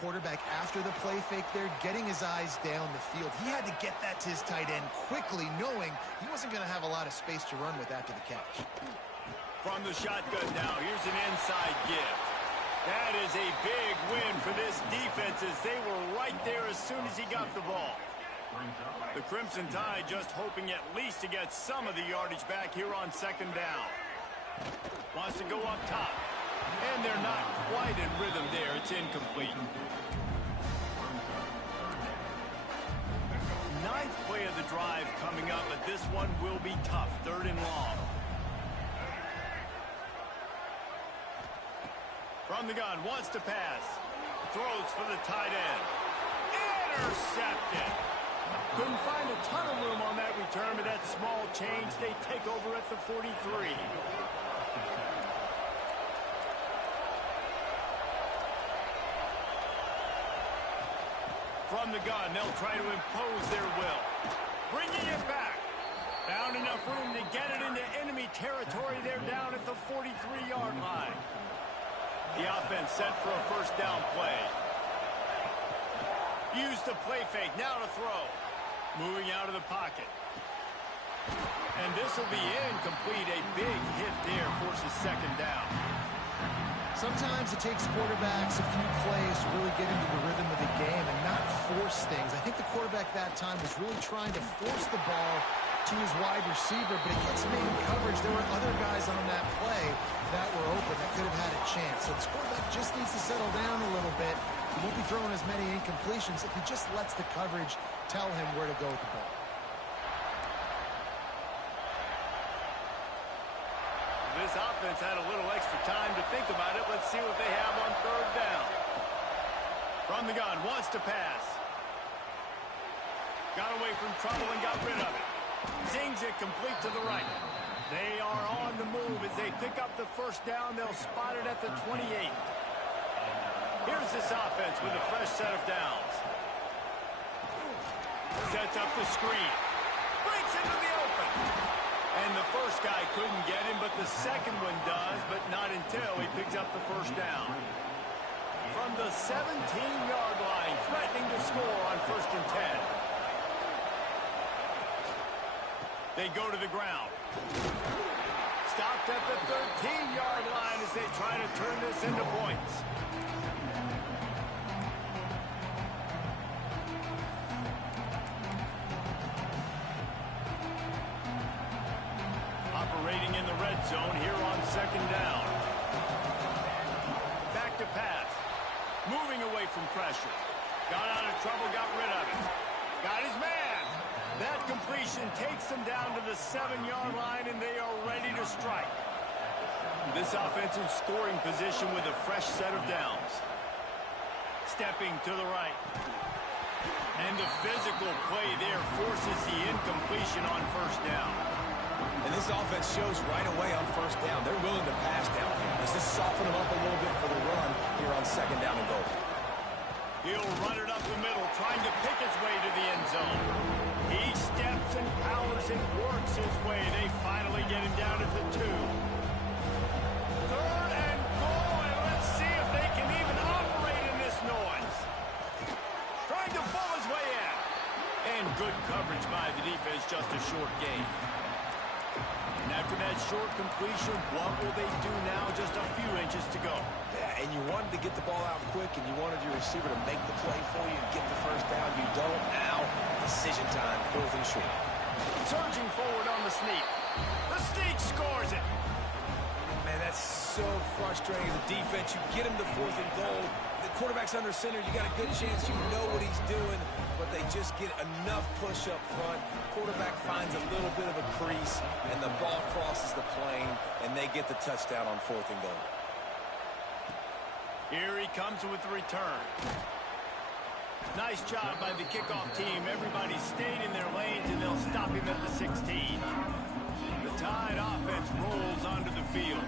quarterback after the play fake there, getting his eyes down the field. He had to get that to his tight end quickly, knowing he wasn't going to have a lot of space to run with after the catch. From the shotgun now, here's an inside gift. That is a big win for this defense as they were right there as soon as he got the ball. The Crimson Tide just hoping at least to get some of the yardage back here on second down. Wants to go up top. And they're not quite in rhythm there. It's incomplete. Ninth play of the drive coming up, but this one will be tough. 3rd and long. From the gun, wants to pass. Throws for the tight end. Intercepted. Couldn't find a ton of room on that return, but that small change, they take over at the 43. From the gun, they'll try to impose their will. Bringing it back. Found enough room to get it into enemy territory. They're down at the 43-yard line. The offense set for a first down play. Use the play fake. Now to throw. Moving out of the pocket. And this will be incomplete. A big hit there forces second down. Sometimes it takes quarterbacks a few plays to really get into the rhythm of the game and not force things. I think the quarterback that time was really trying to force the ball to his wide receiver, but against man coverage, there were other guys on that play that were open that could have had a chance. So this quarterback just needs to settle down a little bit. He won't be throwing as many incompletions if he just lets the coverage tell him where to go with the ball. This offense had a little extra time to think about it. Let's see what they have on 3rd down. From the gun, wants to pass. Got away from trouble and got rid of it. Zings it complete to the right. They are on the move as they pick up the first down. They'll spot it at the 28. Here's this offense with a fresh set of downs. Sets up the screen. Breaks into the open. And the first guy couldn't get him, but the second one does, but not until he picks up the first down. From the 17-yard line, threatening to score on 1st and 10. They go to the ground. Stopped at the 13-yard line as they try to turn this into points. Operating in the red zone here on second down. Back to pass. Moving away from pressure. Got out of trouble, got rid of it. Got his man. That completion takes them down to the 7-yard line, and they are ready to strike. This offensive scoring position with a fresh set of downs. Stepping to the right. And the physical play there forces the incompletion on 1st down. And this offense shows right away on 1st down. They're willing to pass down here. Does this soften them up a little bit for the run here on 2nd down and goal? He'll run it up the middle, trying to pick his way to the end zone. He steps and powers and works his way. They finally get him down at the 2. 3rd and goal, and let's see if they can even operate in this noise. Trying to pull his way in. And good coverage by the defense, just a short gain. And after that short completion, what will they do now? Just a few inches to go. Yeah, and you wanted to get the ball out quick, and you wanted your receiver to make the play for you and get the first down. You don't. Now, decision time, 4th and short. Surging forward on the sneak. The sneak scores it. Man, that's so frustrating. The defense, you get him to 4th and goal. The quarterback's under center. You got a good chance. You know what he's doing, but they just get enough push up front. Quarterback finds a little bit of a crease, and the ball crosses the plane, and they get the touchdown on 4th and goal. Here he comes with the return. Nice job by the kickoff team. Everybody stayed in their lanes, and they'll stop him at the 16. The Tide offense rolls onto the field.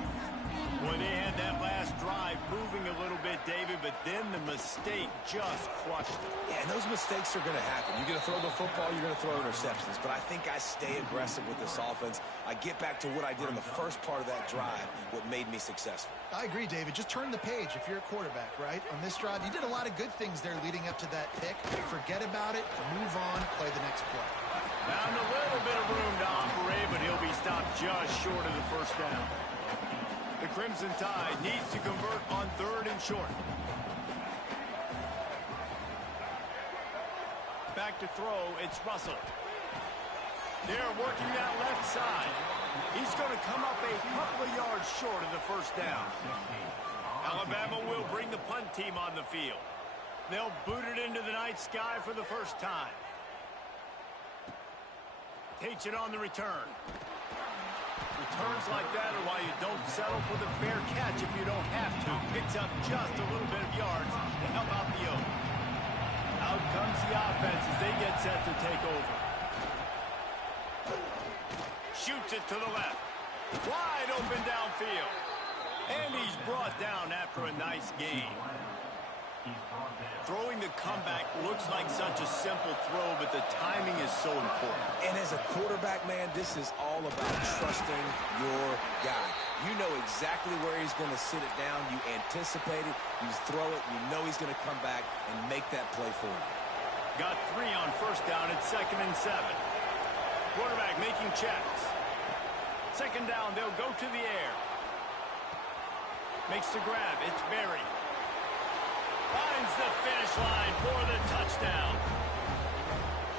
Boy, they had that last drive moving a little bit, David, but then the mistake just crushed him. Yeah, and those mistakes are going to happen. You're going to throw the football, you're going to throw interceptions. But I think I stay aggressive with this offense. I get back to what I did in the first part of that drive, what made me successful. I agree, David. Just turn the page if you're a quarterback, right? On this drive, you did a lot of good things there leading up to that pick. Forget about it, move on, play the next play. Found a little bit of room to operate, but he'll be stopped just short of the first down. The Crimson Tide needs to convert on 3rd and short. Back to throw, it's Russell. They're working that left side. He's going to come up a couple of yards short of the first down. Alabama will bring the punt team on the field. They'll boot it into the night sky for the first time. Takes it on the return. Returns like that are why you don't settle for the fair catch if you don't have to. Picks up just a little bit of yards to help out the Oak. Out comes the offense as they get set to take over. Shoots it to the left. Wide open downfield. And he's brought down after a nice gain. Throwing the comeback looks like such a simple throw, but the timing is so important. And as a quarterback, man, this is all about trusting your guy. You know exactly where he's going to sit it down. You anticipate it. You throw it. You know he's going to come back and make that play for you. Got 3 on first down at 2nd and 7. Quarterback making checks. 2nd down, they'll go to the air. Makes the grab. It's Berry. Finds the finish line for the touchdown.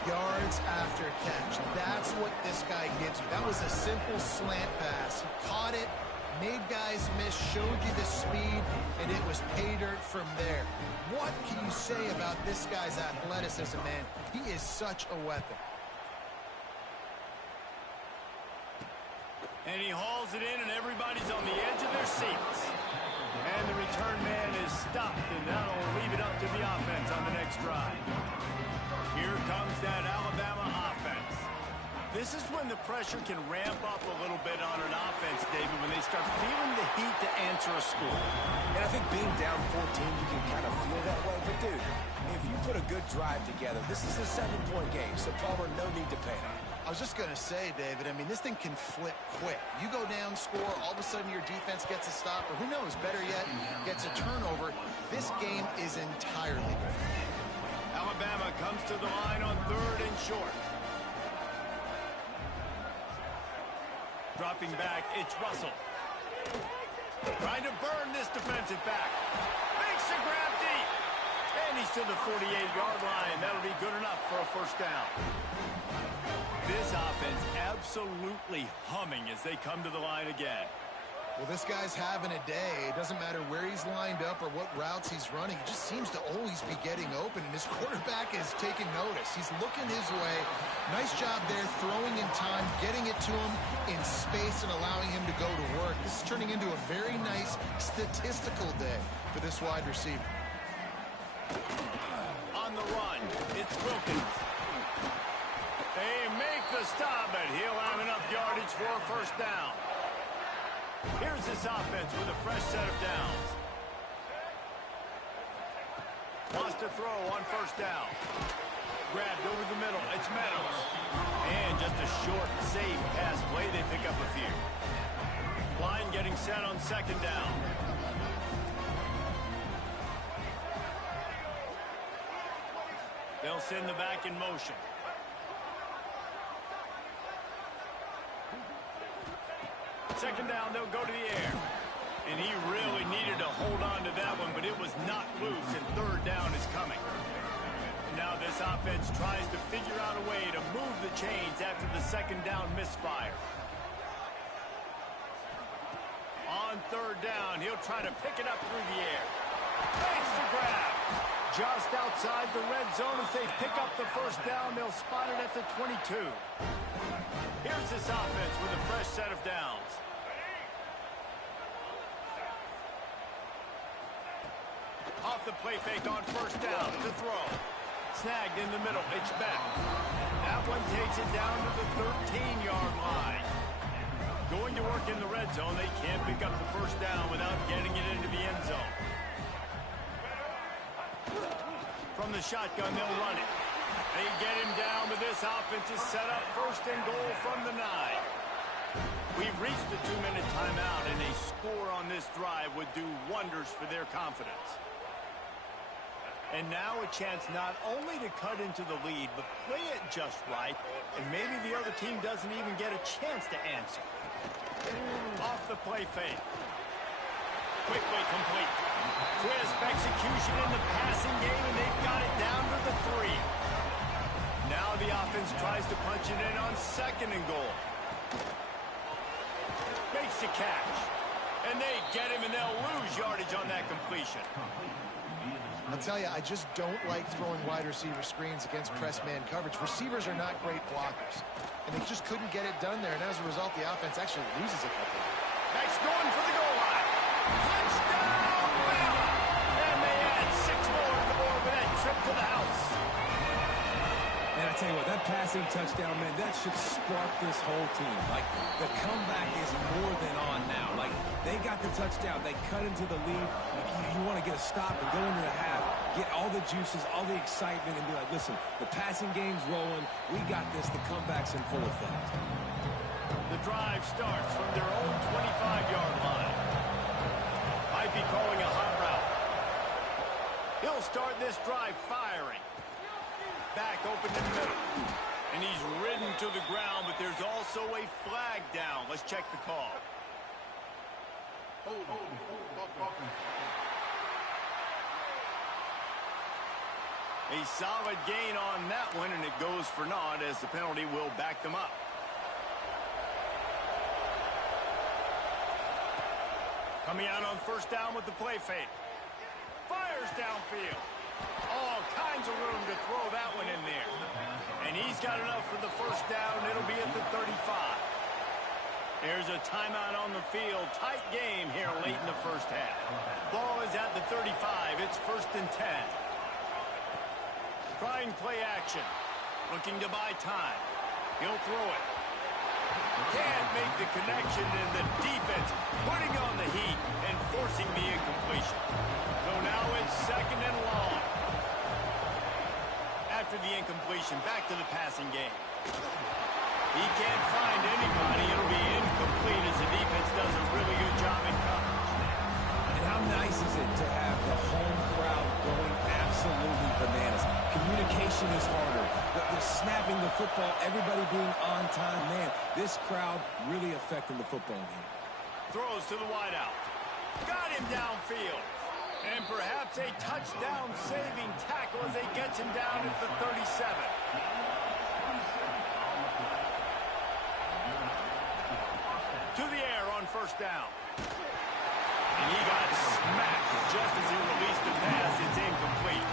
Yards after catch. That's what this guy gives you. That was a simple slant pass. He caught it, made guys miss, showed you the speed, and it was pay dirt from there. What can you say about this guy's athleticism, man? He is such a weapon. And he hauls it in, and everybody's on the edge of their seats. And the return man is stopped, and that'll leave it up to the offense on the next drive. Here comes that Alabama offense. This is when the pressure can ramp up a little bit on an offense, David, when they start feeling the heat to answer a score. And I think being down 14, you can kind of feel that way. But, dude, if you put a good drive together, this is a 7-point game, so Palmer, no need to panic. I was just going to say, David, I mean, this thing can flip quick. You go down, score, all of a sudden your defense gets a stop, or who knows, better yet, gets a turnover. This game is entirely different. Alabama comes to the line on 3rd and short. Dropping back, it's Russell. Trying to burn this defensive back. Makes a grab deep. And he's to the 48-yard line. That'll be good enough for a first down. This offense absolutely humming as they come to the line again. Well, this guy's having a day. It doesn't matter where he's lined up or what routes he's running. He just seems to always be getting open, and his quarterback is taking notice. He's looking his way. Nice job there, throwing in time, getting it to him in space and allowing him to go to work. This is turning into a very nice statistical day for this wide receiver. On the run, it's Wilkins. They make the stop, but he'll have enough yardage for a first down. Here's this offense with a fresh set of downs. Wants to throw on first down. Grabbed over the middle. It's Meadows. And just a short, safe pass play. They pick up a few. Line getting set on 2nd down. They'll send the back in motion. Second down, they'll go to the air. And he really needed to hold on to that one, but it was not loose, and 3rd down is coming. Now this offense tries to figure out a way to move the chains after the 2nd down misfire. On 3rd down, he'll try to pick it up through the air. Makes the grab. Just outside the red zone as they pick up the first down. They'll spot it at the 22. Here's this offense with a fresh set of downs. Off the play fake on first down to throw. Snagged in the middle. It's back. That one takes it down to the 13-yard line. Going to work in the red zone. They can't pick up the first down without getting it into the end zone. From the shotgun, they'll run it. They get him down, but this offense is set up first and goal from the 9. We've reached the 2-minute timeout, and a score on this drive would do wonders for their confidence. And now a chance not only to cut into the lead, but play it just right, and maybe the other team doesn't even get a chance to answer. Off the play fake. Quickly complete. Crisp execution in the passing game, and they've got it down to the 3. Now the offense tries to punch it in on 2nd and goal. Makes the catch. And they get him, and they'll lose yardage on that completion. I'll tell you, I just don't like throwing wide receiver screens against press man coverage. Receivers are not great blockers, and they just couldn't get it done there, and as a result, the offense actually loses a couple. Next going for the goal line. Touchdown, Bama! And they add 6 more to the board with that trip to the house. And I tell you what, that passing touchdown, man, that should spark this whole team. Like, the comeback is more than on now. Like, they got the touchdown. They cut into the lead. You want to get a stop and go into the half, get all the juices, all the excitement, and be like, listen, the passing game's rolling. We got this. The comeback's in full effect. The drive starts from their own 25-yard line. Might be calling a hot route. He'll start this drive firing. Back open in the middle. And he's ridden to the ground, but there's also a flag down. Let's check the call. A solid gain on that one, and it goes for naught as the penalty will back them up. Coming out on 1st down with the play fake. Fires downfield. All kinds of room to throw that one in there. And he's got enough for the 1st down. It'll be at the 35. There's a timeout on the field. Tight game here late in the 1st half. Ball is at the 35. It's 1st and 10. Trying play action. Looking to buy time. He'll throw it. Can't make the connection, and the defense putting on the heat and forcing the incompletion. So now it's 2nd and long. After the incompletion, back to the passing game. He can't find anybody. It'll be incomplete as the defense does a really good job in coverage. And how nice is it to have the home crowd going absolutely bananas? Communication is harder. The snapping the football, everybody being on time. Man, this crowd really affecting the football game. Throws to the wideout. Got him downfield. And perhaps a touchdown-saving tackle as they get him down at the 37. To the air on 1st down. And he got smacked just as he released the pass. It's incomplete.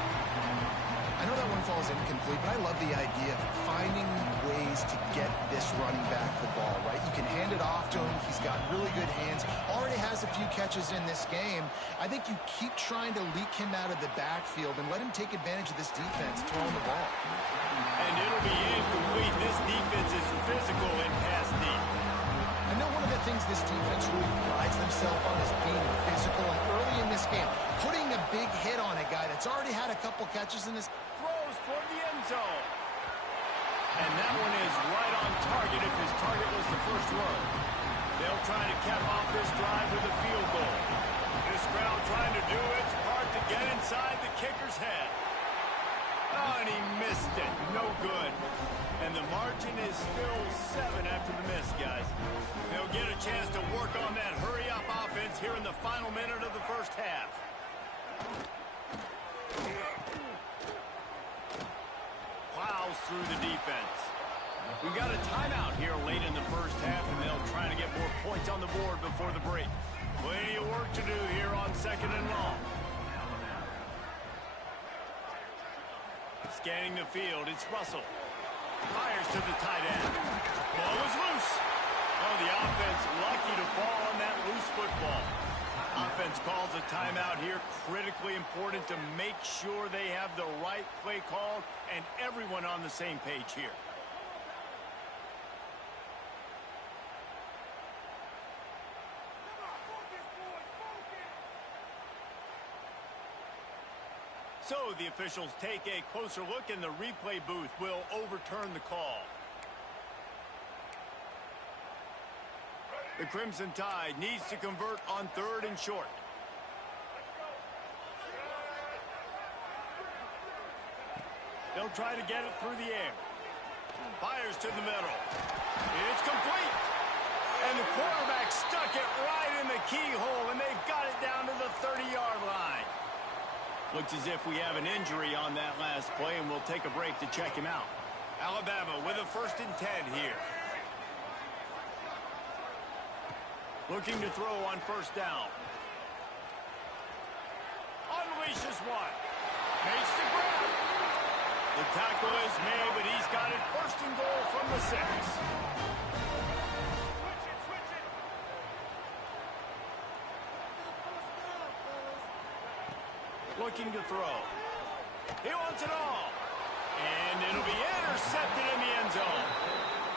I know that one falls incomplete, but I love the idea of finding ways to get this running back the ball, right? You can hand it off to him. He's got really good hands. Already has a few catches in this game. I think you keep trying to leak him out of the backfield and let him take advantage of this defense throwing the ball. And it'll be incomplete. This defense is physical in pass deep. I know one of the things this defense really prides themselves on is being physical, and early in this game, putting a big hit on a guy that's already had a couple catches in this. Throws toward the end zone. And that one is right on target if his target was the first run. They'll try to cap off this drive with a field goal. This crowd trying to do its part to get inside the kicker's head. Oh, and he missed it. No good. And the margin is still 7 after the miss, guys. They'll get a chance to work on that hurry-up offense here in the final minute of the 1st half. Plows through the defense. We've got a timeout here late in the 1st half, and they'll try to get more points on the board before the break. Plenty of work to do here on 2nd and long. Scanning the field, it's Russell. Fires to the tight end. Ball is loose. Oh, the offense lucky to fall on that loose football. Offense calls a timeout here. Critically important to make sure they have the right play called and everyone on the same page here. So the officials take a closer look, and the replay booth will overturn the call. The Crimson Tide needs to convert on 3rd and short. They'll try to get it through the air. Fires to the middle. It's complete. And the quarterback stuck it right in the keyhole, and they've got it down to the 30-yard line. Looks as if we have an injury on that last play, and we'll take a break to check him out. Alabama with a 1st and 10 here. Looking to throw on 1st down. Unleashes one. Makes the grab. The tackle is made, but he's got it 1st and goal from the 6. Looking to throw. He wants it all. And it'll be intercepted in the end zone.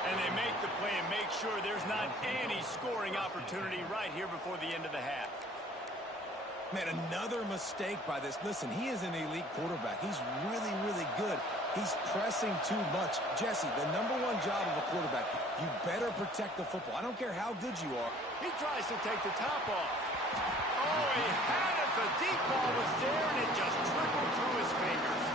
And they make the play and make sure there's not any scoring opportunity right here before the end of the half. Man, another mistake by this. Listen, he is an elite quarterback. He's really, really good. He's pressing too much. Jesse, the #1 job of a quarterback, you better protect the football. I don't care how good you are. He tries to take the top off. Oh, he had it. The deep ball was there, and it just trickled through his fingers.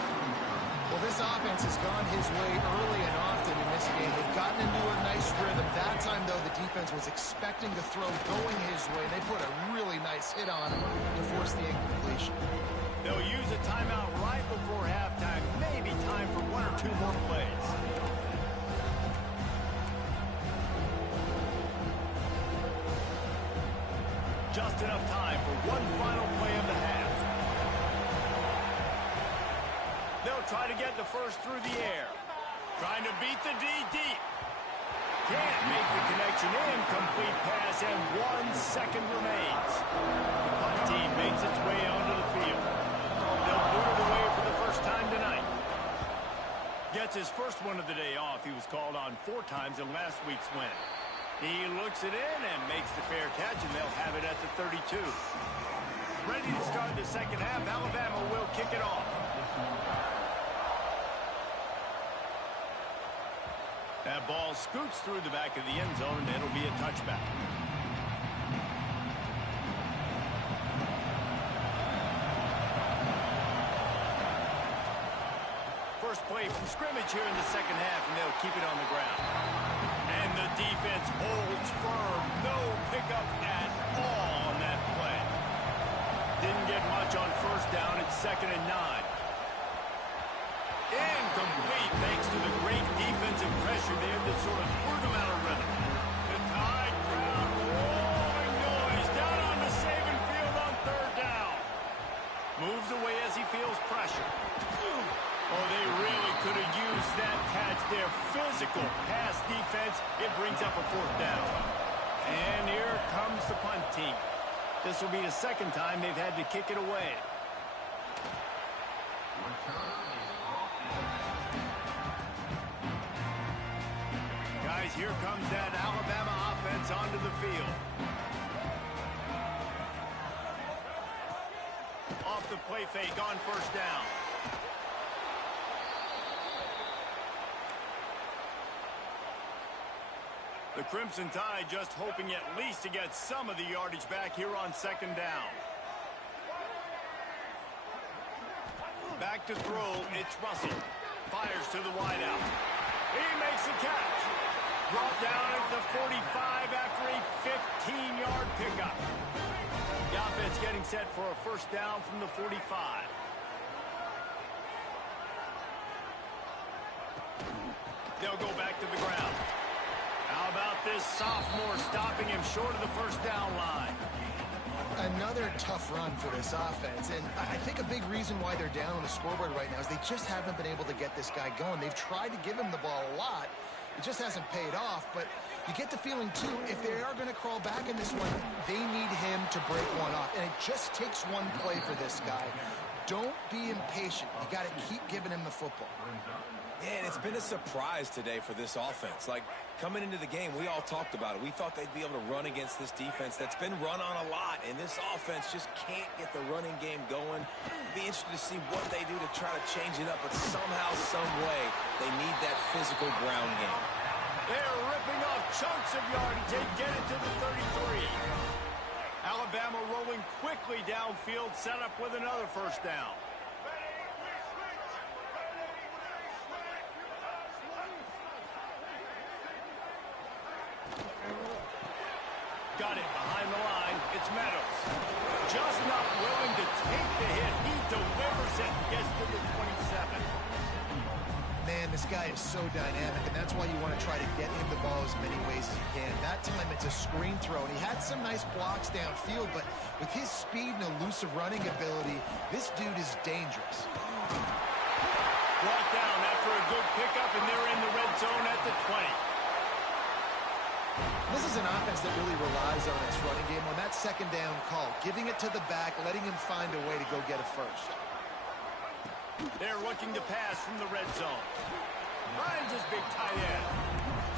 Well, this offense has gone his way early and often in this game. They've gotten into a nice rhythm. That time, though, the defense was expecting the throw going his way. They put a really nice hit on him to force the incompletion. They'll use a timeout right before halftime. Maybe time for 1 or 2 more plays. Just enough time for one final play of the half. They'll try to get the 1st through the air. Trying to beat the D deep. Can't make the connection. Incomplete pass, and 1 second remains. The punt team makes its way onto the field. They'll boot it away for the 1st time tonight. Gets his 1st one of the day off. He was called on 4 times in last week's win. He looks it in and makes the fair catch, and they'll have it at the 32. Ready to start the 2nd half. Alabama will kick it off. That ball scoots through the back of the end zone, and it'll be a touchback. First play from scrimmage here in the 2nd half, and they'll keep it on the ground. And the defense holds firm. No pickup at all on that play. Didn't get much on 1st down. It's 2nd and 9. Incomplete thanks to the great defensive pressure there that sort of threw them out of rhythm. The Tide crowd rolling noise down on the Saban field on 3rd down. Moves away as he feels pressure. Oh, they really could have used that catch there. Physical pass defense. It brings up a 4th down. And here comes the punt team. This will be the 2nd time they've had to kick it away. Guys, here comes that Alabama offense onto the field. Off the play fake on 1st down. The Crimson Tide just hoping at least to get some of the yardage back here on 2nd down. Back to throw, it's Russell. Fires to the wideout. He makes the catch. Brought down at the 45 after a 15-yard pickup. The offense getting set for a 1st down from the 45. They'll go back to the ground. How about this sophomore stopping him short of the 1st down line? Another tough run for this offense, and I think a big reason why they're down on the scoreboard right now is they just haven't been able to get this guy going. They've tried to give him the ball a lot. It just hasn't paid off, but you get the feeling, too, if they are going to crawl back in this one, they need him to break one off, and it just takes one play for this guy. Don't be impatient. You got to keep giving him the football. Yeah, and it's been a surprise today for this offense. Like, coming into the game, we all talked about it. We thought they'd be able to run against this defense that's been run on a lot, and this offense just can't get the running game going. The be interested to see what they do to try to change it up, but somehow, some way, they need that physical ground game. They're ripping off chunks of yardage. They get it to the 33. Alabama rolling quickly downfield, set up with another first down. Got it behind the line. It's Meadows. Just not willing to take the hit. He delivers it and gets to the 27. Man, this guy is so dynamic, and that's why you want to try to get him the ball as many ways as you can. That time it's a screen throw, and he had some nice blocks downfield, but with his speed and elusive running ability, this dude is dangerous. Brought down after a good pickup, and they're in the red zone at the 20. This is an offense that really relies on its running game on that second down call, giving it to the back, letting him find a way to go get a first. They're looking to pass from the red zone. Finds his big tight end.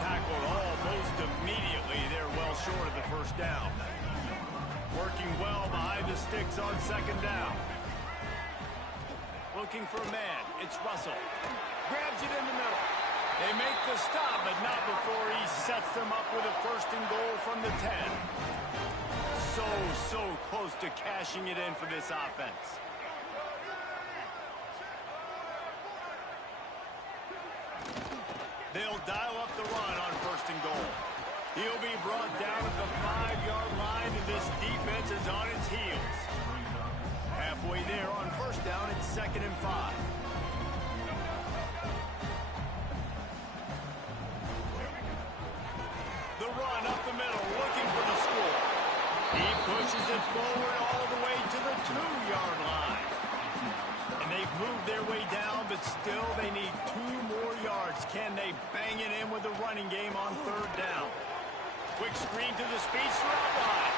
Tackled almost immediately. They're well short of the first down. Working well behind the sticks on second down. Looking for a man. It's Russell. Grabs it in the middle. They make the stop, but not before he sets them up with a first and goal from the 10. So close to cashing it in for this offense. They'll dial up the run on first and goal. He'll be brought down at the 5-yard line, and this defense is on its heels. Halfway there on first down, it's 2nd and 5. The run up the middle, looking for the score. He pushes it forward all the way to the 2-yard line. And they've moved their way down, but still they need 2 more yards. Can they bang it in with the running game on third down? Quick screen to the speedster outline.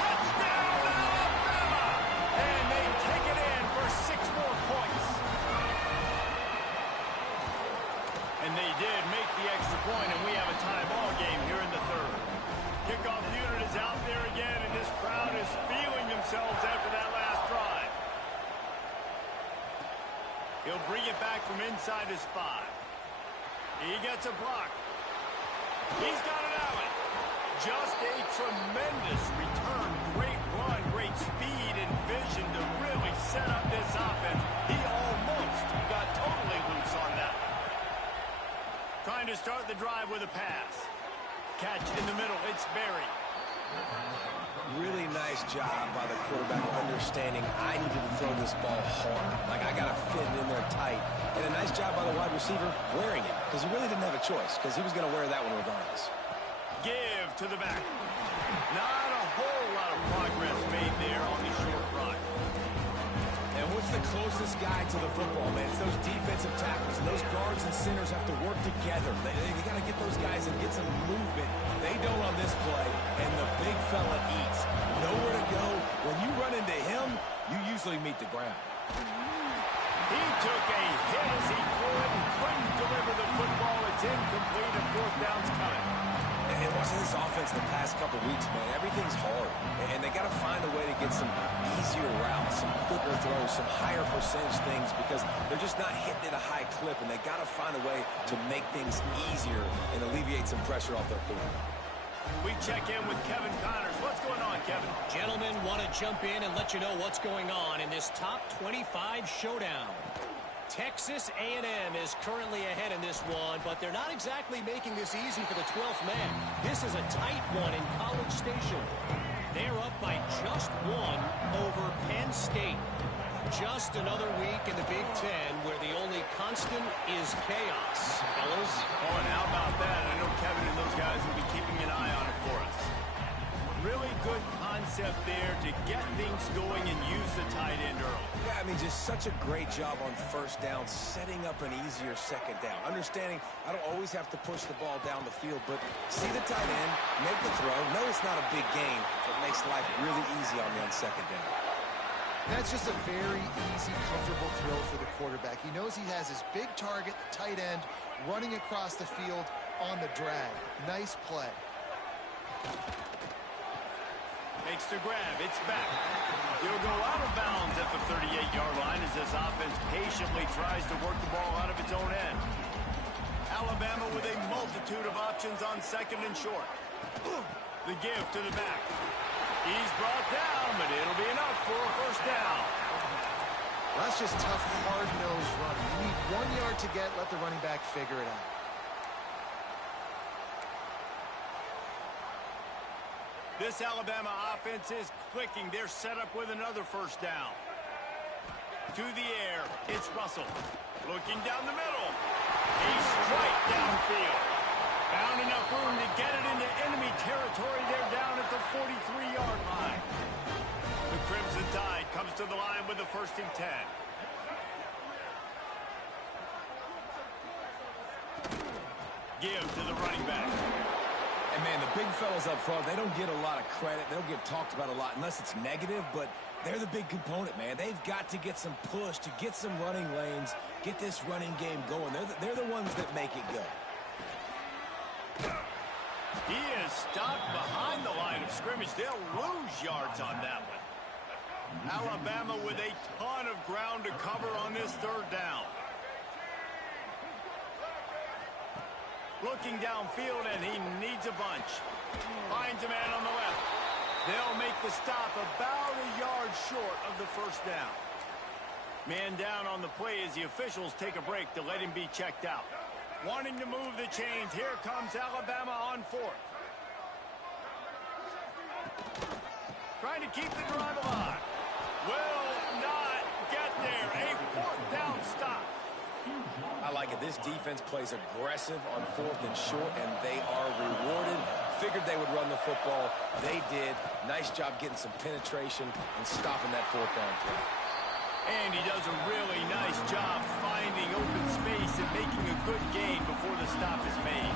Touchdown, Alabama! And they take it in for 6 more points. And they did make the extra point, and we have a tie ball game here in the third. Kickoff unit is out there again, and this crowd is feeling themselves after that last drive. He'll bring it back from inside his 5. He gets a block. He's got an alley. Just a tremendous return. Great run, great speed and vision to really set up this offense. He almost got totally loose on that. Trying to start the drive with a pass. Catch in the middle. It's Berry. Really nice job by the quarterback understanding I needed to throw this ball hard. Like, I got to fit it in there tight. And a nice job by the wide receiver wearing it, because he really didn't have a choice, because he was going to wear that one regardless. Give to the back. Not a whole lot of progress made there on the short run. And what's the closest guy to the football, man? It's those defensive tackles. And those guards and centers have to work together. They got to get those guys and get some movement. They don't on this play, and the big fella eats. Nowhere to go. When you run into him, you usually meet the ground. He took a hit as he threw it and couldn't deliver the football. It's incomplete, and fourth down's coming. And watching this offense the past couple weeks, man, everything's hard. And they got to find a way to get some easier routes, some quicker throws, some higher percentage things, because they're just not hitting at a high clip, and they got to find a way to make things easier and alleviate some pressure off their quarterback. We check in with Kevin Connors. What's going on, Kevin? Gentlemen, want to jump in and let you know what's going on in this top 25 showdown. Texas A&M is currently ahead in this one, but they're not exactly making this easy for the 12th man. This is a tight one in College Station. They're up by just 1 over Penn State. Just another week in the Big Ten where the only constant is chaos. Fellas? Oh, and how about that? I know Kevin and those guys will be keeping an eye on it for us. Really good concept there to get things going and use the tight end early. Yeah, I mean, just such a great job on first down, setting up an easier second down. Understanding I don't always have to push the ball down the field, but see the tight end, make the throw. No, it's not a big gain, so it makes life really easy on me on second down. That's just a very easy, comfortable throw for the quarterback. He knows he has his big target, the tight end, running across the field on the drag. Nice play. Makes the grab. It's back. He'll go out of bounds at the 38-yard line patiently tries to work the ball out of its own end. Alabama with a multitude of options on second and short. The give to the back. He's brought down, but it'll be enough for a first down. Well, that's just tough, hard-nosed running. You need 1 yard to get, let the running back figure it out. This Alabama offense is clicking. They're set up with another first down. To the air, it's Russell. Looking down the middle. A strike downfield. Found enough room to get it into enemy territory. They're down at the 43-yard line. The Crimson Tide comes to the line with the 1st and 10. Give to the running back. And, man, the big fellas up front, they don't get a lot of credit. They don't get talked about a lot unless it's negative, but they're the big component, man. They've got to get some push, to get some running lanes, get this running game going. They're the ones that make it go. He is stopped behind the line of scrimmage. They'll lose yards on that one. Alabama with a ton of ground to cover on this 3rd down. Looking downfield, and he needs a bunch. Finds a man on the left. They'll make the stop about a yard short of the 1st down. Man down on the play as the officials take a break to let him be checked out. Wanting to move the chains, here comes Alabama on 4th. Trying to keep the drive alive. Will not get there. A 4th down stop. I like it. This defense plays aggressive on 4th and short, and they are rewarded. Figured they would run the football. They did. Nice job getting some penetration and stopping that 4th down play. And he does a really nice job finding open space and making a good gain before the stop is made.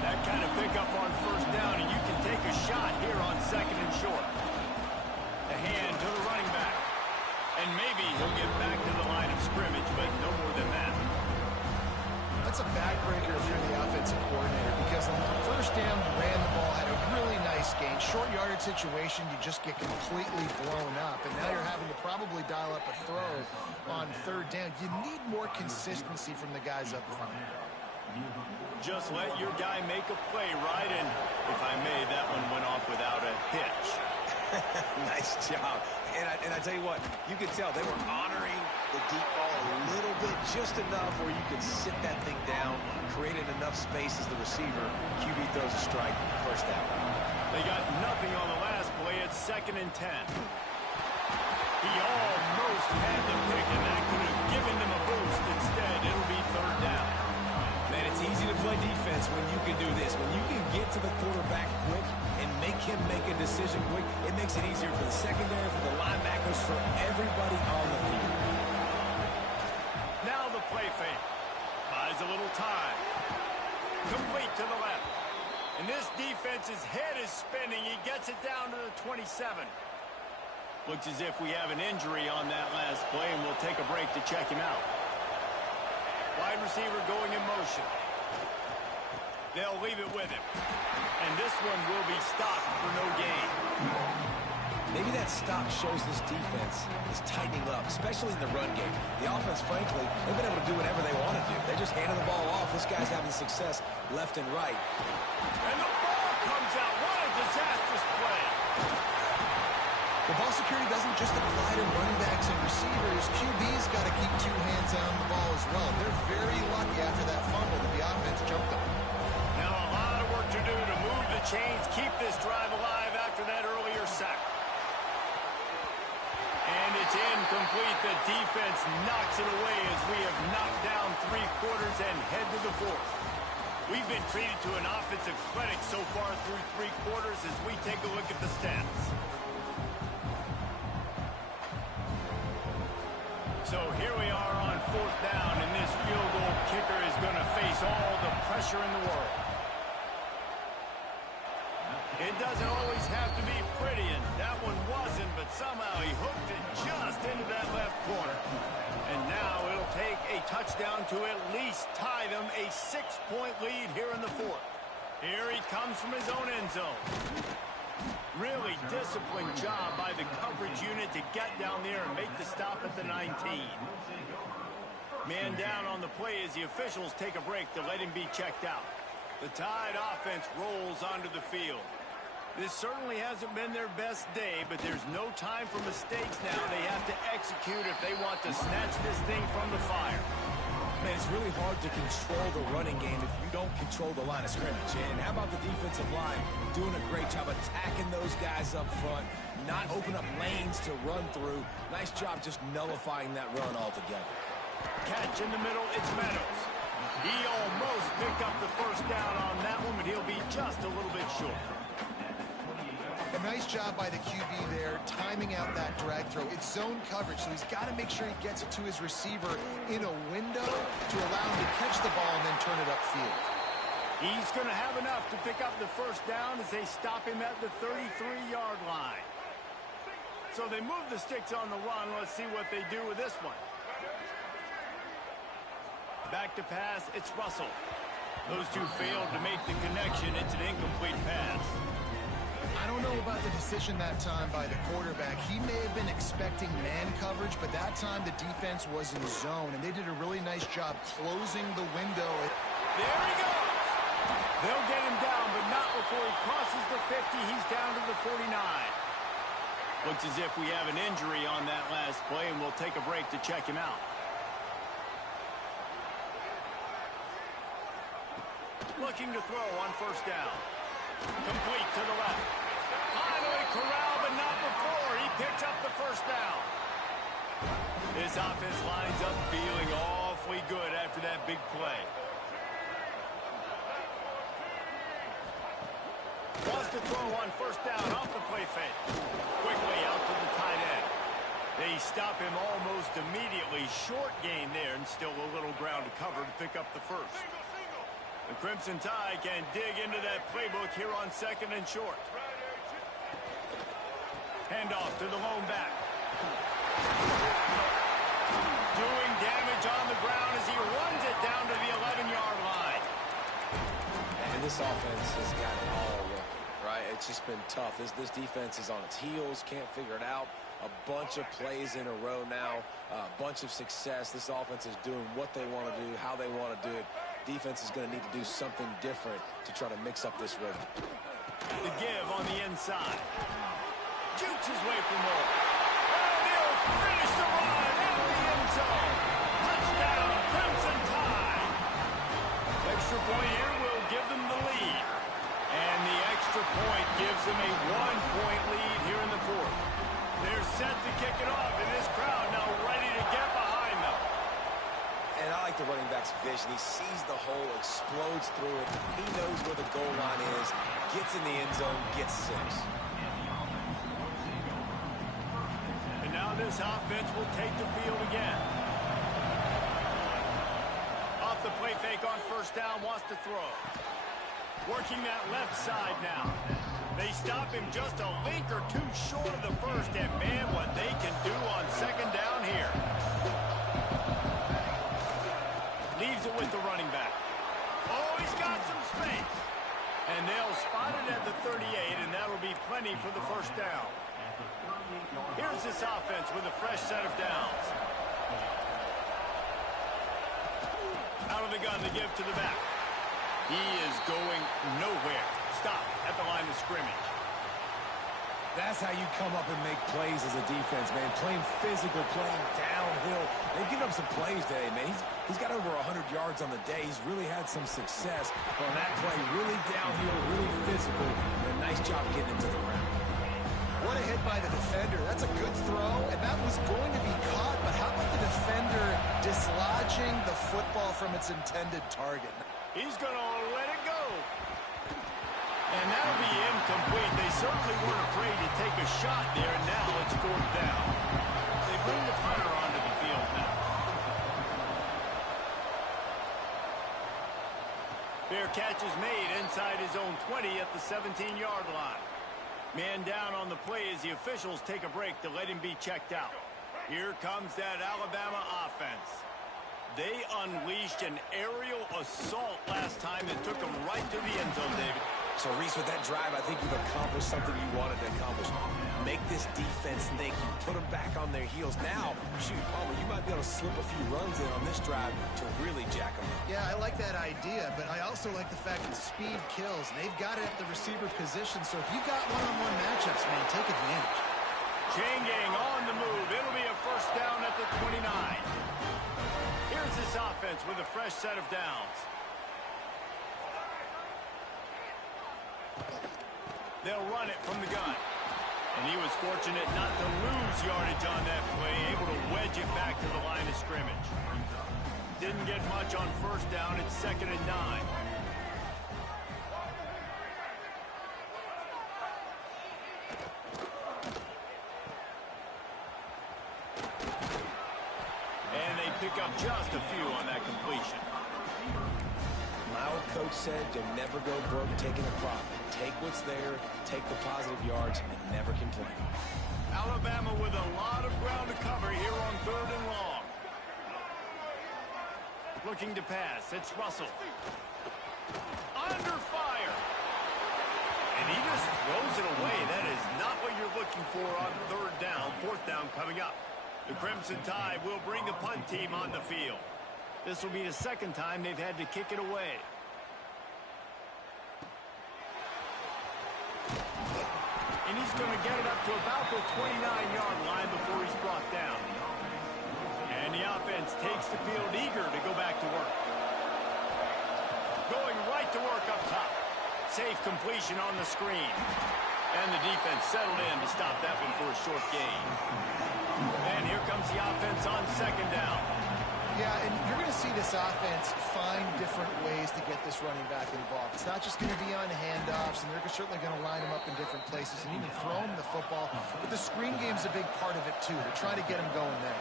That kind of pickup on 1st down, and you can take a shot here on 2nd and short. The hand to the running back. And maybe he'll get back to the line of scrimmage, but no more than that. That's a backbreaker if you're the offensive coordinator, because on the 1st down, you ran the ball, had a really nice gain. Short yardage situation, you just get completely blown up, and now you're having to probably dial up a throw on 3rd down. You need more consistency from the guys up front. Just let your guy make a play, right? And if I may, that one went off without a hitch. Nice job. And I tell you what, you could tell they were honoring the deep ball a little bit, just enough where you could sit that thing down, created enough space as the receiver. QB throws a strike, 1st down. They got nothing on the last play. It's 2nd and 10. He almost had the pick, and that could have given them a boost. Instead, it'll be 3rd down. Man, it's easy to play defense when you can do this. When you can get to the quarterback quick and make him make a decision quick, it makes it easier for the secondary, for the linebackers, for everybody on the field. Now the play fake. Buys a little time. Complete to the left. And this defense's head is spinning. He gets it down to the 27. Looks as if we have an injury on that last play, and we'll take a break to check him out. Wide receiver going in motion. They'll leave it with him. And this one will be stopped for no gain. Maybe that stop shows this defense is tightening up, especially in the run game. The offense, frankly, they've been able to do whatever they want to do. They just handed the ball off. This guy's having success left and right. And the ball comes out. What a disastrous play. The ball security doesn't just apply to running backs and receivers. QB's got to keep 2 hands on the ball as well. They're very lucky after that fumble that the offense jumped on. Now a lot of work to do to move the chains, keep this drive alive after that earlier sack. And it's incomplete. The defense knocks it away as we have knocked down 3 quarters and head to the 4th. We've been treated to an offensive clinic so far through 3 quarters as we take a look at the stats. So here we are on 4th down, and this field goal kicker is going to face all the pressure in the world. It doesn't always have to be pretty, and that one wasn't, but somehow he hooked it just into that left corner. And now it'll take a touchdown to at least tie them a 6-point lead here in the 4th. Here he comes from his own end zone. Really disciplined job by the coverage unit to get down there and make the stop at the 19. Man down on the play as the officials take a break to let him be checked out. The Tide offense rolls onto the field. This certainly hasn't been their best day, but there's no time for mistakes now. They have to execute if they want to snatch this thing from the fire. Man, it's really hard to control the running game if you don't control the line of scrimmage. And how about the defensive line doing a great job attacking those guys up front, not open up lanes to run through. Nice job just nullifying that run altogether. Catch in the middle, it's Meadows. He almost picked up the first down on that one, but he'll be just a little bit short. A nice job by the QB there, timing out that drag throw. It's zone coverage, so he's got to make sure he gets it to his receiver in a window to allow him to catch the ball and then turn it upfield. He's going to have enough to pick up the first down as they stop him at the 33-yard line. So they move the sticks on the run. Let's see what they do with this one. Back to pass, it's Russell. Those two failed to make the connection. It's an incomplete pass. I don't know about the decision that time by the quarterback. He may have been expecting man coverage, but that time the defense was in zone, and they did a really nice job closing the window. There he goes. They'll get him down, but not before he crosses the 50. He's down to the 49. Looks as if we have an injury on that last play, and we'll take a break to check him out. Looking to throw on first down. Complete to the left. Finally corralled, but not before. He picks up the first down. This offense lines up feeling awfully good after that big play. Wants to throw on first down off the play fake. Quickly out to the tight end. They stop him almost immediately. Short gain there, and still a little ground to cover to pick up the first. The Crimson Tide can dig into that playbook here on second and short. Handoff to the lone back. Doing damage on the ground as he runs it down to the 11-yard line. And this offense has got it all working, right? It's just been tough. This defense is on its heels, can't figure it out. A bunch of plays in a row now, a bunch of success. This offense is doing what they want to do, how they want to do it. Defense is going to need to do something different to try to mix up this rhythm. The give on the inside. Jukes his way for more. And he'll finish the run into the end zone. Touchdown, Crimson Tide. Extra point here will give them the lead. And the extra point gives them a 1-point lead here in the fourth. They're set to kick it off, and this crowd now ready to get behind them. And I like the running back's vision. He sees the hole, explodes through it. He knows where the goal line is, gets in the end zone, gets 6. And now this offense will take the field again. Off the play fake on first down, wants to throw. Working that left side now. They stop him just a link or two short of the first, and man, what they can do on second down here. Leaves it with the running back. Oh, he's got some space. And they'll spot it at the 38, and that'll be plenty for the first down. Here's this offense with a fresh set of downs. Out of the gun to give to the back. He is going nowhere. Stop at the line of scrimmage. That's how you come up and make plays as a defense, man. Playing physical, playing downhill. They've given up some plays today, man. He's got over 100 yards on the day. He's really had some success on that play. Really downhill, really physical, and a nice job getting into the ground. What a hit by the defender. That's a good throw, and that was going to be caught, but how about the defender dislodging the football from its intended target? He's going to let it go. And that'll be incomplete. They certainly weren't afraid to take a shot there, and now it's fourth down. They bring the punter onto the field now. Fair catch is made inside his own 20 at the 17-yard line. Man down on the play as the officials take a break to let him be checked out. Here comes that Alabama offense. They unleashed an aerial assault last time that took them right to the end zone, David. So, Reese, with that drive, I think you've accomplished something you wanted to accomplish. Make this defense think. You put them back on their heels. Now, shoot, Palmer, you might be able to slip a few runs in on this drive to really jack them up. Yeah, I like that idea, but I also like the fact that speed kills. And they've got it at the receiver position, so if you've got one-on-one matchups, man, take advantage. Chain gang on the move. It'll be a first down at the 29. Here's this offense with a fresh set of downs. They'll run it from the gun. And he was fortunate not to lose yardage on that play, able to wedge it back to the line of scrimmage. Didn't get much on first down. It's 2nd and 9. And they pick up just a few on that completion. My old coach said you'll never go broke taking a profit. Take what's there, take the positive yards, and never complain. Alabama with a lot of ground to cover here on 3rd and long. Looking to pass. It's Russell. Under fire. And he just throws it away. That is not what you're looking for on 3rd down. 4th down coming up. The Crimson Tide will bring the punt team on the field. This will be the 2nd time they've had to kick it away. And he's going to get it up to about the 29-yard line before he's brought down. And the offense takes the field eager to go back to work. Going right to work up top. Safe completion on the screen. And the defense settled in to stop that one for a short gain. And here comes the offense on 2nd down. Yeah, and you're going to see this offense find different ways to get this running back involved. It's not just going to be on handoffs, and they're certainly going to line him up in different places and even throw him the football. But the screen game's a big part of it, too. They're trying to get him going there.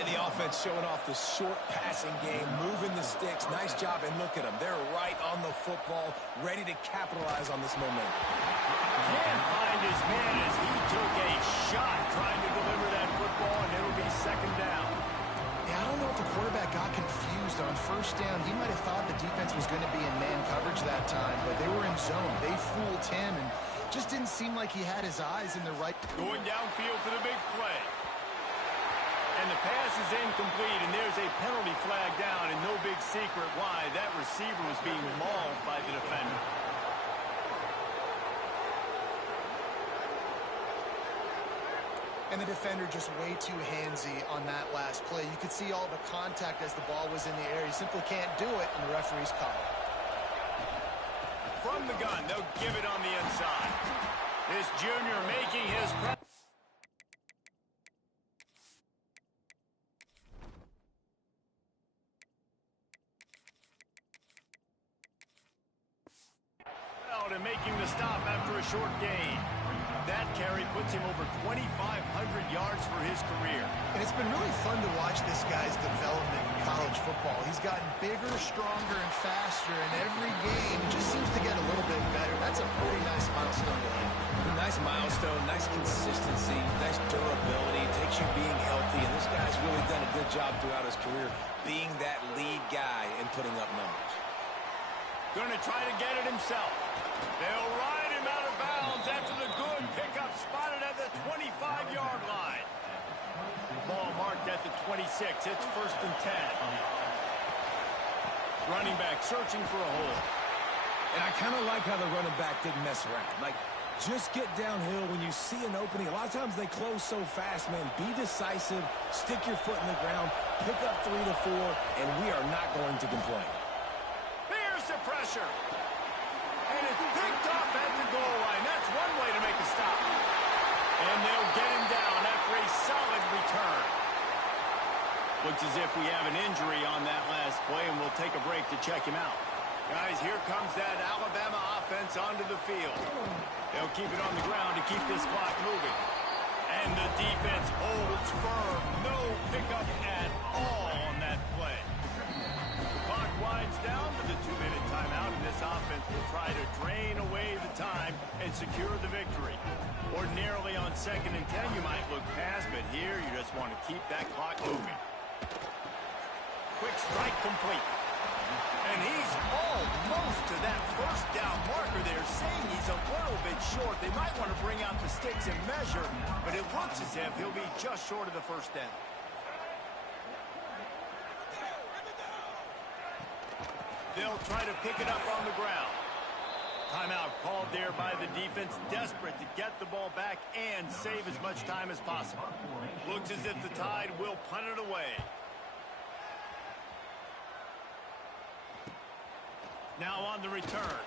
And the offense showing off the short passing game, moving the sticks. Nice job, and look at them. They're right on the football, ready to capitalize on this momentum. Can't find his man as he took a shot trying to deliver that football, and it'll be 2nd down. Yeah, I don't know if the quarterback got confused on 1st down. He might have thought the defense was going to be in man coverage that time, but they were in zone. They fooled him, and just didn't seem like he had his eyes in the right. Going downfield for the big play. And the pass is incomplete, and there's a penalty flag down, and no big secret why. That receiver was being mauled by the defender. And the defender just way too handsy on that last play. You could see all the contact as the ball was in the air. You simply can't do it, and the referee's caught it. From the gun, they'll give it on the inside. This junior making his press. And making the stop after a short gain. That carry puts him over 2,500 yards for his career. And it's been really fun to watch this guy's development in college football. He's gotten bigger, stronger, and faster in every game. He just seems to get a little bit better. That's a pretty nice milestone to hit. Nice milestone, nice consistency, nice durability. Takes you being healthy, and this guy's really done a good job throughout his career being that lead guy and putting up numbers. Gonna try to get it himself. They'll ride him out of bounds after the good pickup spotted at the 25-yard line. Ball marked at the 26. It's 1st and 10. Running back searching for a hole. And I kind of like how the running back didn't mess around. Like, just get downhill when you see an opening. A lot of times they close so fast, man. Be decisive, stick your foot in the ground, pick up 3 to 4, and we are not going to complain. Here's the pressure. And it's picked off at the goal line. That's one way to make a stop. And they'll get him down after a solid return. Looks as if we have an injury on that last play, and we'll take a break to check him out. Guys, here comes that Alabama offense onto the field. They'll keep it on the ground to keep this clock moving. And the defense holds firm. No pickup at all on that play. The clock winds down to the 2-minute timeout, and this offense will try to drain away the time and secure the victory. Ordinarily on 2nd and 10, you might look past, but here you just want to keep that clock moving. Quick strike complete. And he's almost to that first down marker there, saying he's a little bit short. They might want to bring out the sticks and measure, but it looks as if he'll be just short of the first down. They'll try to pick it up on the ground. Timeout called there by the defense, desperate to get the ball back and save as much time as possible. Looks as if the Tide will punt it away. Now on the return.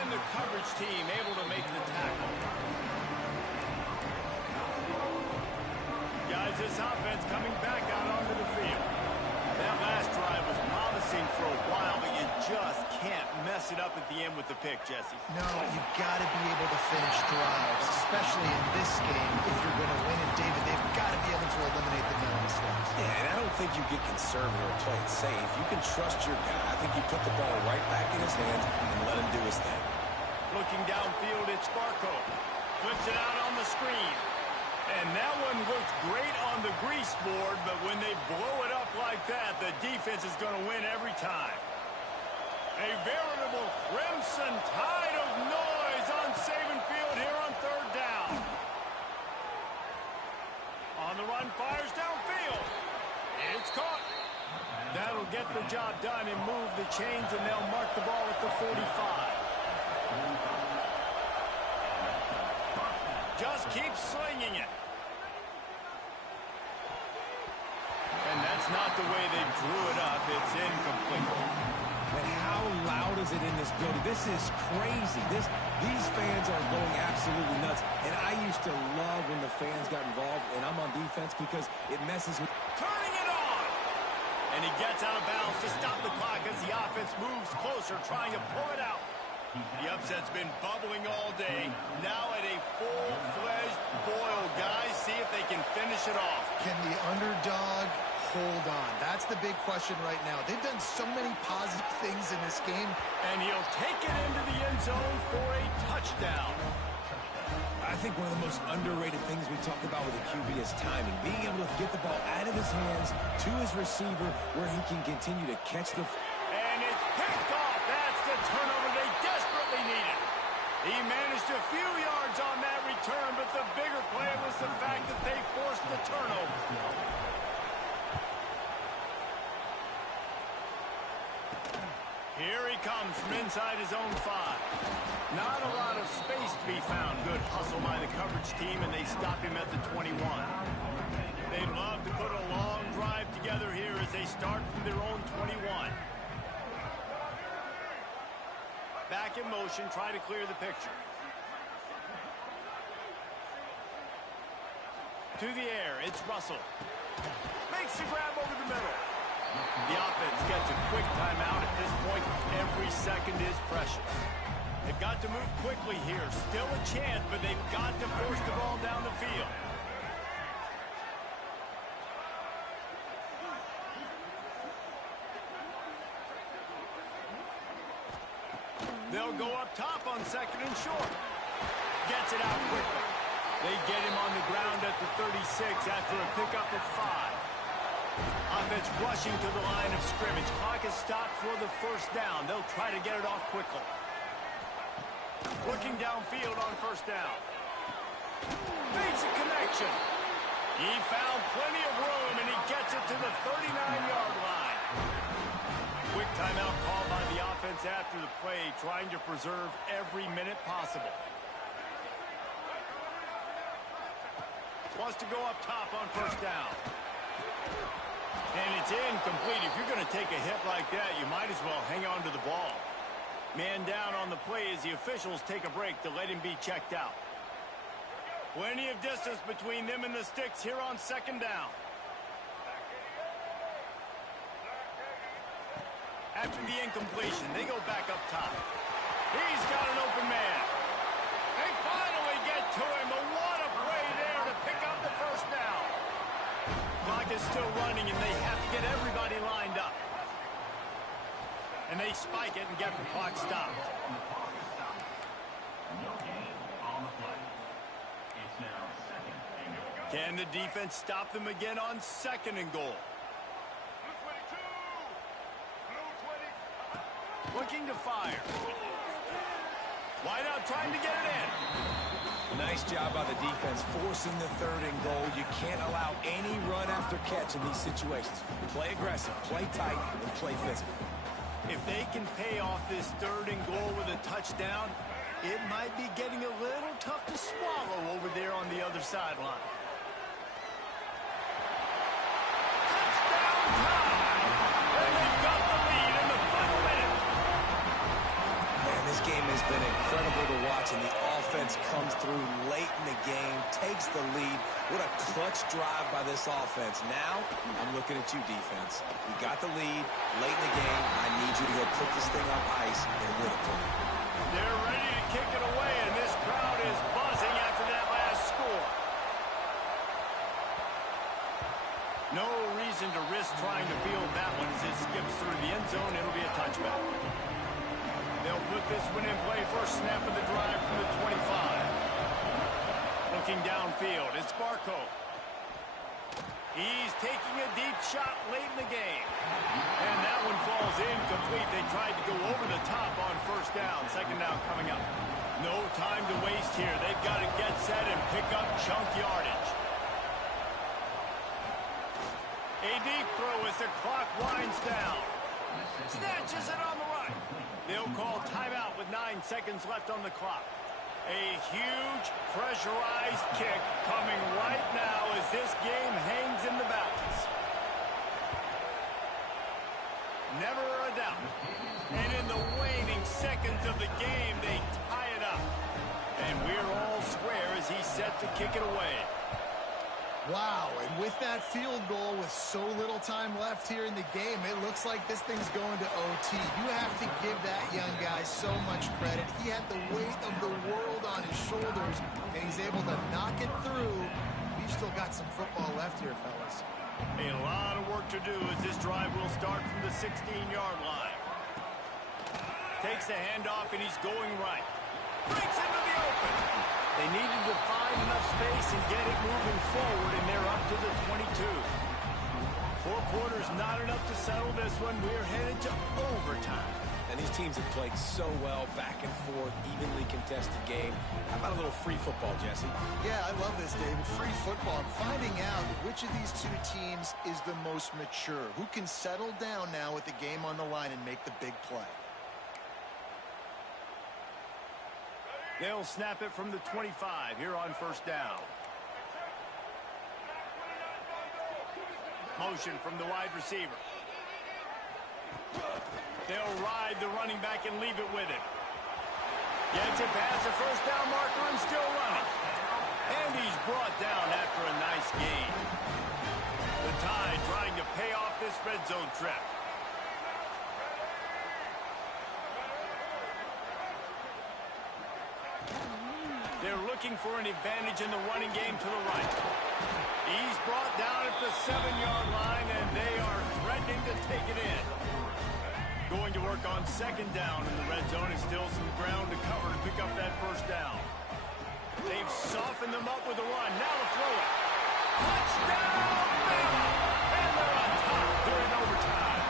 And the coverage team able to make the tackle. Guys, this offense coming back out onto the field. That last drive was promising for a while, but you just can't mess it up at the end with the pick, Jesse. No, you've got to be able to finish drives, especially in this game if you're going to win. And, David, they've got to be able to eliminate the mental mistakes. Yeah, and I don't think you get conservative or play it safe. You can trust your guy. I think you put the ball right back in his hands and let him do his thing. Looking downfield, it's Barco. Flips it out on the screen. And that one looked great on the grease board, but when they blow it up like that, the defense is going to win every time. A veritable crimson tide of noise on Saban Field here on third down. On the run, fires downfield. It's caught. That'll get the job done and move the chains, and they'll mark the ball at the 45. Just keep slinging it. And that's not the way they drew it up. It's incomplete. But how loud is it in this building? This is crazy. These fans are going absolutely nuts. And I used to love when the fans got involved, and I'm on defense because it messes with... Turning it on! And he gets out of bounds to stop the clock as the offense moves closer, trying to pull it out. The upset's been bubbling all day. Now at a full-fledged boil, guys. See if they can finish it off. Can the underdog hold on? That's the big question right now. They've done so many positive things in this game. And he'll take it into the end zone for a touchdown. I think one of the most underrated things we talk about with a QB is timing. Being able to get the ball out of his hands to his receiver where he can continue to catch the... And it's picked off. That's the turnover they desperately needed. He managed a few yards on that return, but the bigger play was the fact that they forced the turnover. Here he comes from inside his own 5. Not a lot of space to be found. Good hustle by the coverage team, and they stop him at the 21. They'd love to put a long drive together here as they start from their own 21. Back in motion, try to clear the picture. To the air, it's Russell. Makes the grab over the middle. The offense gets a quick timeout at this point. Every second is precious. They've got to move quickly here. Still a chance, but they've got to force the ball down the field. They'll go up top on second and short. Gets it out quickly. They get him on the ground at the 36 after a pickup of 5. Offense rushing to the line of scrimmage. Clock is stopped for the first down. They'll try to get it off quickly. Looking downfield on first down. Makes a connection. He found plenty of room, and he gets it to the 39-yard line. Quick timeout called by the offense after the play, trying to preserve every minute possible. Wants to go up top on first down. And it's incomplete. If you're going to take a hit like that, you might as well hang on to the ball. Man down on the play as the officials take a break to let him be checked out. Plenty of distance between them and the sticks here on second down. After the incompletion, they go back up top. He's got an open man. They finally get to him, but what a play there to pick up the first down. Clock is still running, and they have to get everybody lined up. And they spike it and get the clock stopped. Can the defense stop them again on second and goal? Looking to fire. Wide out trying to get it in. Nice job by the defense forcing the 3rd and goal. You can't allow any run after catch in these situations. Play aggressive, play tight, and play physical. If they can pay off this 3rd and goal with a touchdown, it might be getting a little tough to swallow over there on the other sideline. Touchdown time! And they've got the lead in the final minute. Man, this game has been incredible to watch, and the offense comes through late in the game, takes the lead. What a clutch drive by this offense. Now, I'm looking at you, defense. We got the lead late in the game. I need you to go put this thing on ice and win it for me. They're ready to kick it away, and this crowd is buzzing after that last score. No reason to risk trying to field that one as it skips through the end zone. It'll be a touchback. They'll put this one in play. First snap of the drive from the 25. Looking downfield, it's Barco. He's taking a deep shot late in the game. And that one falls incomplete. They tried to go over the top on first down. Second down coming up. No time to waste here. They've got to get set and pick up chunk yardage. A deep throw as the clock winds down. Snatches it on the right. They'll call timeout with 9 seconds left on the clock. A huge pressurized kick coming right now as this game hangs in the balance. Never a doubt. And in the waning seconds of the game, they tie it up. And we're all square as he's set to kick it away. Wow, and with that field goal with so little time left here in the game, it looks like this thing's going to OT. You have to give that young guy so much credit. He had the weight of the world on his shoulders, and he's able to knock it through. We've still got some football left here, fellas. A lot of work to do as this drive will start from the 16-yard line. Takes the handoff, and he's going right. Breaks into the open. They needed to find enough space and get it moving forward, and they're up to the 22. 4 quarters not enough to settle this one. We're headed to overtime. And these teams have played so well, back and forth, evenly contested game. How about a little free football, Jesse? Yeah, I love this, David. Free football. I'm finding out which of these two teams is the most mature. Who can settle down now with the game on the line and make the big play? They'll snap it from the 25 here on first down. Motion from the wide receiver. They'll ride the running back and leave it with him. Gets it past the first down marker and still running. And he's brought down after a nice gain. The Tide trying to pay off this red zone trip. They're looking for an advantage in the running game to the right. He's brought down at the 7-yard line, and they are threatening to take it in. Going to work on second down in the red zone, and still some ground to cover to pick up that first down. They've softened them up with the run. Now to throw it. Touchdown, Bama! And they're on top during overtime.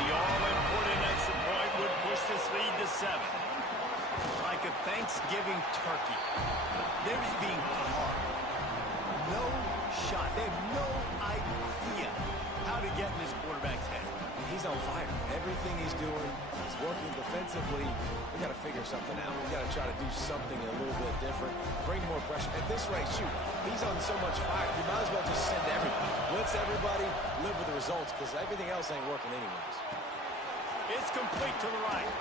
The all-important extra point would push this lead to 7. Like a Thanksgiving turkey. They're just being carved. No shot. They have no idea how to get in this quarterback's head. He's on fire. Everything he's doing, he's working defensively. We got to figure something out. We got to try to do something a little bit different. Bring more pressure. At this rate, shoot, he's on so much fire. You might as well just send everybody. Blitz everybody, live with the results, because everything else ain't working anyways. It's complete to the right.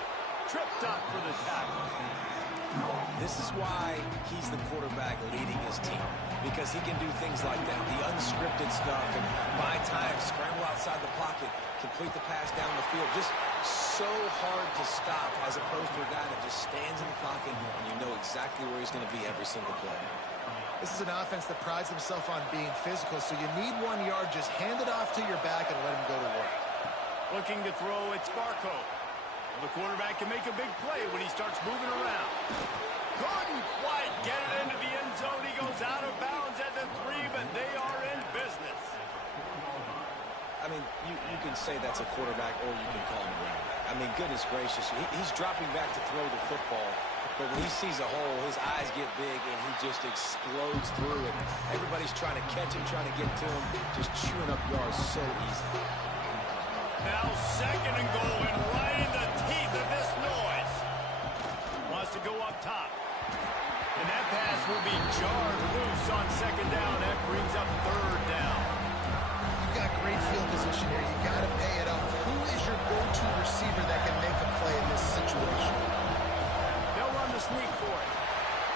Tripped up for the tackle. This is why he's the quarterback leading his team, because he can do things like that, the unscripted stuff, and buy time, scramble outside the pocket, complete the pass down the field. Just so hard to stop, as opposed to a guy that just stands in the pocket and you know exactly where he's going to be every single play. This is an offense that prides himself on being physical, so you need 1 yard. Just hand it off to your back and let him go to work. Looking to throw, it's Barco. The quarterback can make a big play when he starts moving around. Couldn't quite get it into the end zone. He goes out of bounds at the 3, but they are in business. I mean, you can say that's a quarterback or you can call him a running back. I mean, goodness gracious, he's dropping back to throw the football, but when he sees a hole, his eyes get big and he just explodes through it. Everybody's trying to catch him, trying to get to him, just chewing up yards so easy. Now second and goal, and right in the teeth of this noise. Wants to go up top. And that pass will be jarred loose on second down. That brings up third down. You've got great field position here. You got to pay it up. Who is your go-to receiver that can make a play in this situation? They'll run the sneak for it.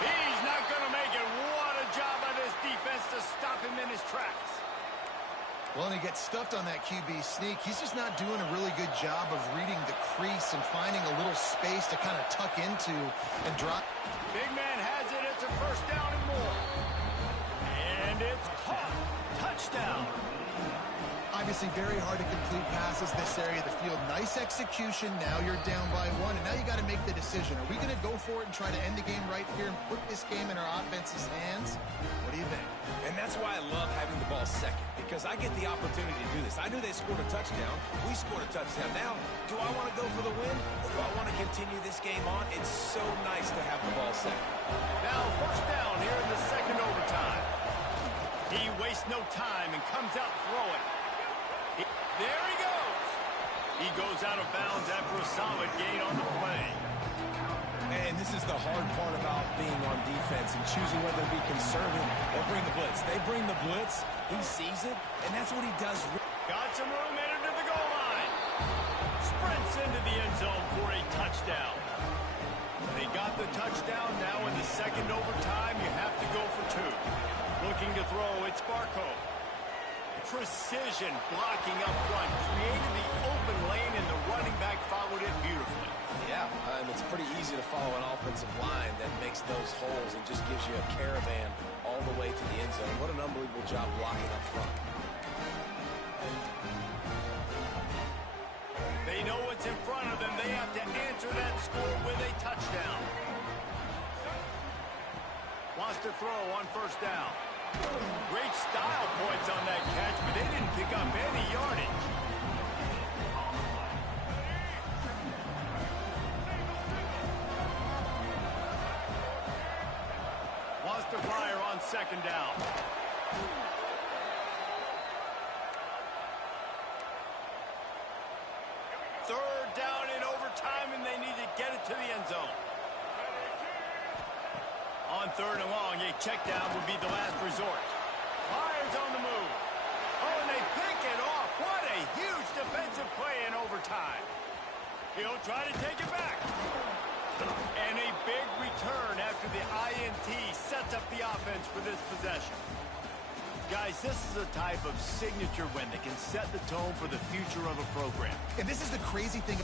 He's not going to make it. What a job by this defense to stop him in his tracks. Well, and he gets stuffed on that QB sneak. He's just not doing a really good job of reading the crease and finding a little space to kind of tuck into and drop. Big man has it. It's a first down and more. And it's caught. Touchdown. Obviously very hard to complete passes this area of the field. Nice execution. Now you're down by one, and now you got to make the decision. Are we going to go for it and try to end the game right here and put this game in our offense's hands? What do you think? And that's why I love having the ball second, because I get the opportunity to do this. I knew they scored a touchdown. We scored a touchdown. Now, do I want to go for the win, or do I want to continue this game on? It's so nice to have the ball second. Now first down here in the second overtime. He wastes no time and comes out throwing. There he goes. He goes out of bounds after a solid gain on the play. And this is the hard part about being on defense and choosing whether to be conservative or bring the blitz. They bring the blitz, he sees it, and that's what he does. Got some room, headed to the goal line. Sprints into the end zone for a touchdown. They got the touchdown. Now in the second overtime, you have to go for two. Looking to throw, it's Barco. Precision blocking up front, created the open lane, and the running back followed it beautifully. Yeah, it's pretty easy to follow an offensive line that makes those holes and just gives you a caravan all the way to the end zone. What an unbelievable job blocking up front. They know what's in front of them. They have to answer that score with a touchdown. Wants to throw on first down. Great style points on that catch, but they didn't pick up any yardage. Wants to fire on second down. Third down in overtime, and they need to get it to the end zone. On third and long, a check down would be the last resort. Lions on the move. Oh, and they pick it off. What a huge defensive play in overtime. He'll try to take it back. And a big return after the INT sets up the offense for this possession. Guys, this is a type of signature win that can set the tone for the future of a program. And this is the crazy thing.